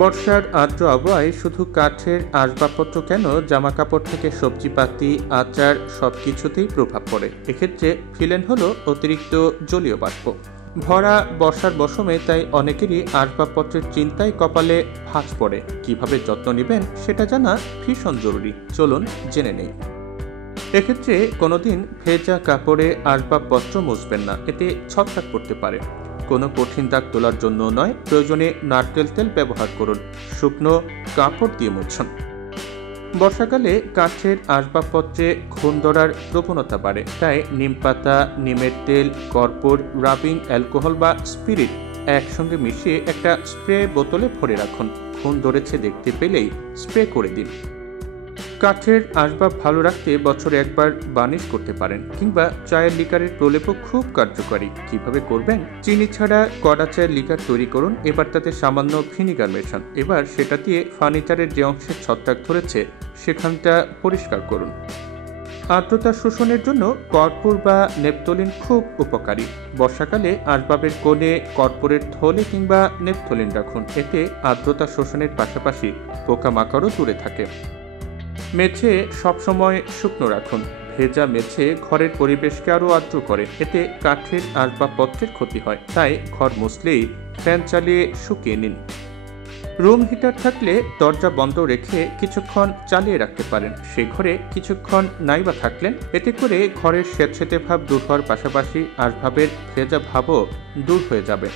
বর্ষার আর্দ্র আবহাওয়ায় শুধু কাঠের আসবাবপত্র কেন, জামাকাপড় থেকে সবজিপাতি, আচার সবকিছুতেই প্রভাব পড়ে। এক্ষেত্রে ফিলেন হলো অতিরিক্ত জলীয় বাষ্প। ভরা বর্ষার মৌসুমে তাই অনেকেরই আসবাবপত্রের চিন্তায় কপালে ভাঁজ পড়ে। কিভাবে যত্ন নেবেন সেটা জানা ভীষণ জরুরি। চলুন জেনে নেই। এক্ষেত্রে কোনোদিন ভেজা কাপড়ে আসবাবপত্র মুছবেন না, এতে ছত্রাক পড়তে পারে। কোনো কঠিন দাগ তোলার জন্য নয়, প্রয়োজনে নারকেল তেল ব্যবহার করুন। শুকনো কাপড় দিয়ে মুছুন। বর্ষাকালে কাঠের আসবাবপত্রে ঘুণ ধরার প্রবণতা বাড়ে, তাই নিম পাতা, নিমের তেল, কর্পূর, রাবিং অ্যালকোহল বা স্পিরিট একসঙ্গে মিশিয়ে একটা স্প্রে বোতলে ভরে রাখুন। ঘুণ ধরেছে দেখতে পেলেই স্প্রে করে দিন। কাঠের আসবাব ভালো রাখতে বছরে একবার বার্নিশ করতে পারেন, কিংবা চায়ের লিকারের প্রলেপও খুব কার্যকরী। কিভাবে করবেন? চিনি ছাড়া কড়া চায়ের লিকার তৈরি করুন, এবার তাতে সামান্য ভিনিগার মেশান। এবার সেটা দিয়ে ফার্নিচারের যে অংশে ছত্রাক ধরেছে সেখানটা পরিষ্কার করুন। আর্দ্রতা শোষণের জন্য কর্পূর বা নেপথলিন খুব উপকারী। বর্ষাকালে আসবাবের কোণে কর্পূরের থলে কিংবা নেপথলিন রাখুন, এতে আর্দ্রতা শোষণের পাশাপাশি পোকামাকড়ও দূরে থাকে। মেঝে সবসময় শুকনো রাখুন। ভেজা মেঝে ঘরের পরিবেশকে আরও আর্দ্র করে, এতে কাঠের আসবাবপত্রের ক্ষতি হয়। তাই ঘর মুছলেই ফ্যান চালিয়ে শুকিয়ে নিন। রুম হিটার থাকলে দরজা বন্ধ রেখে কিছুক্ষণ চালিয়ে রাখতে পারেন। সে ঘরে কিছুক্ষণ নাইবা থাকলেন, এতে করে ঘরের স্যাঁতসেঁতে ভাব দূর হওয়ার পাশাপাশি আসবাবের ভেজা ভাবও দূর হয়ে যাবে।